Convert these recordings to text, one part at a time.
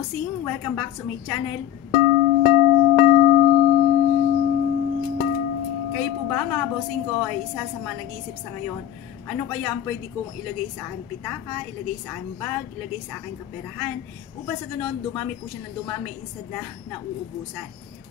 bossing! Welcome back sa my channel. Kayo po ba mga bossing ko ay isa sa mga nag-iisip sa ngayon? Ano kaya ang pwede kong ilagay sa aking pitaka, ilagay sa aking bag, ilagay sa aking kaperahan upang sa ganon dumami po siya ng dumami instead na nauubusan.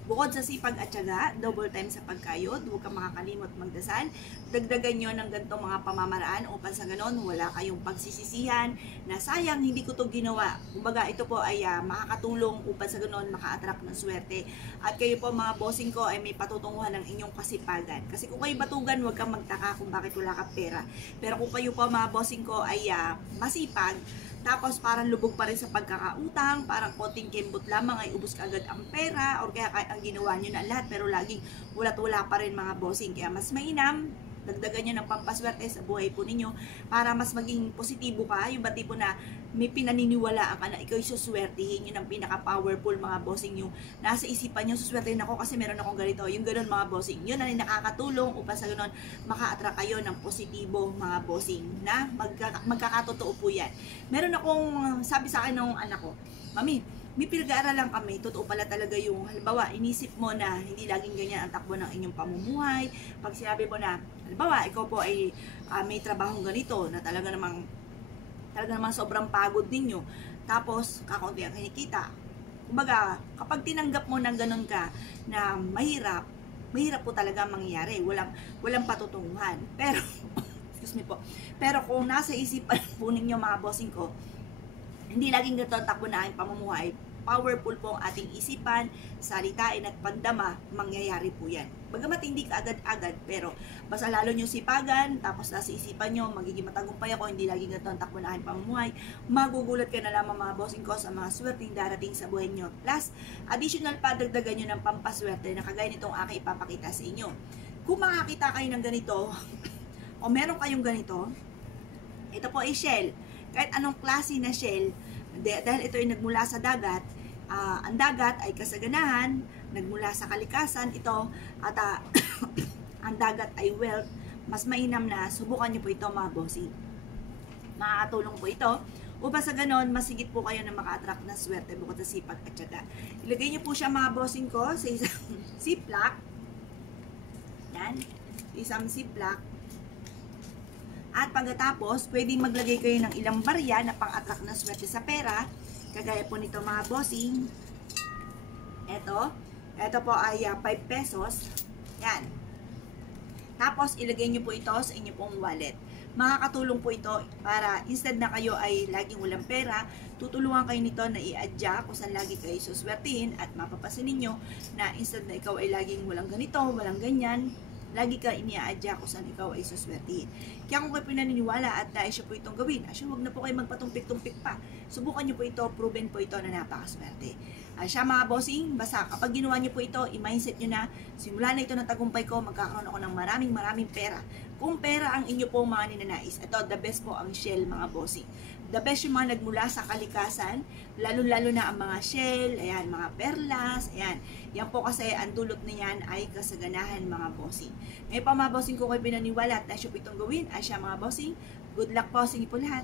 Bukod sa sipag at tiyaga, double time sa pagkayod, huwag kang makakalimot magdasal. Dagdagan nyo ng ganitong mga pamamaraan upang sa ganon wala kayong pagsisisihan na sayang hindi ko to ginawa. Kumbaga ito po ay makakatulong upang sa ganon maka-attract ng swerte. At kayo po mga bossing ko ay may patutunguhan ng inyong kasipagan. Kasi kung kayo batugan, huwag kang magtaka kung bakit wala kang pera. Pero kung kayo po mga bossing ko ay masipag, tapos parang lubog pa rin sa pagkakautang, parang konting kembot lamang ay ubos ka agad ang pera, or kaya ang ginawa nyo na lahat pero laging wala pa rin mga bossing. Kaya mas mainam, dagdagan nyo ng pampaswerte sa buhay po ninyo para mas maging positibo ka. Yung ba tipo na may pinaniniwalaan ka na ikaw suswertihin, yun ang pinaka-powerful mga bossing. Yung nasa isipan nyo, suswertihin ako kasi meron akong ganito. Yung ganoon mga bossing, yun ang nakakatulong upang sa ganoon maka-attract kayo ng positibo mga bossing na magkakatotoo po yan. Meron akong sabi sa akin ng anak ko, Mami, may pinag-aaralan kami, totoo pala talaga yung, halimbawa, inisip mo na hindi laging ganyan ang takbo ng inyong pamumuhay. Pag sinabi mo na, halimbawa, ikaw po ay may trabahong ganito na talaga namang sobrang pagod ninyo. Tapos, kakaunti ang kinikita. Kumbaga, kapag tinanggap mo ng ganun ka na mahirap po talaga mangyayari. Walang patutunguhan. Pero, excuse me po. Pero kung nasa isipan po ninyo mga bossing ko, hindi laging ganito ang takbo na ang pamumuhay. Powerful po ang ating isipan, salitain at pandama, mangyayari po yan. Bagamat hindi ka agad-agad, pero basta lalo nyo sipagan, tapos nasa isipan nyo, magiging matagumpay ako, hindi laging ganito ang takbo na ang pamumuhay, magugulat ka na lamang mga bossing ko sa mga swerteng darating sa buhay nyo. Plus, additional pa, dagdagan nyo ng pampaswerte na kagaya nitong aking ipapakita sa inyo. Kung makakita kayo ng ganito, o meron kayong ganito, ito po ay shell. Kahit anong klase na shell, dahil ito ay nagmula sa dagat, ang dagat ay kasaganahan, nagmula sa kalikasan ito, at ang dagat ay wealth. Mas mainam na subukan nyo po ito mga bossing. Makakatulong po ito upang sa ganon, masigit po kayo na maka-attract ng swerte bukod sa sipag at tiyaga. Ilagay nyo po siya mga bossing ko sa isang ziplock. Yan, isang ziplock. At pagkatapos, pwedeng maglagay kayo ng ilang barya na pang-attract ng swerte sa pera. Kagaya po nito mga bossing. Ito po ay 5 pesos. Yan. Tapos, ilagay nyo po ito sa inyo pong wallet. Makakatulong po ito para instead na kayo ay laging walang pera, tutulungan kayo nito na i-adya kung saan lagi kayo suswertihin at mapapasin ninyo na instead na ikaw ay laging walang ganito, walang ganyan, lagi ka iniaadya kung saan ikaw ay suswertihin. Kaya kung kayo pinaniniwala at dahil siya po itong gawin, huwag na po kayo magpatumpik-tumpik pa. Subukan nyo po ito, proven po ito na napakaswerte. Siya mga bossing, basta kapag ginawa nyo po ito, i-mindset nyo na, simula na ito ng tagumpay ko, magkakaroon ako ng maraming pera. Kung pera ang inyo pong mga ninanais, ito, the best po ang shell mga bossing. The best yung mga nagmula sa kalikasan, lalo-lalo na ang mga shell, ayan, mga perlas, ayan. Yan po kasi ang dulot niyan ay kasaganahan mga bossing. Ngayon pa mga bossing, kung kayo pinaniwala at nasyo po itong gawin, siya mga bossing, good luck po sa inyo po lahat.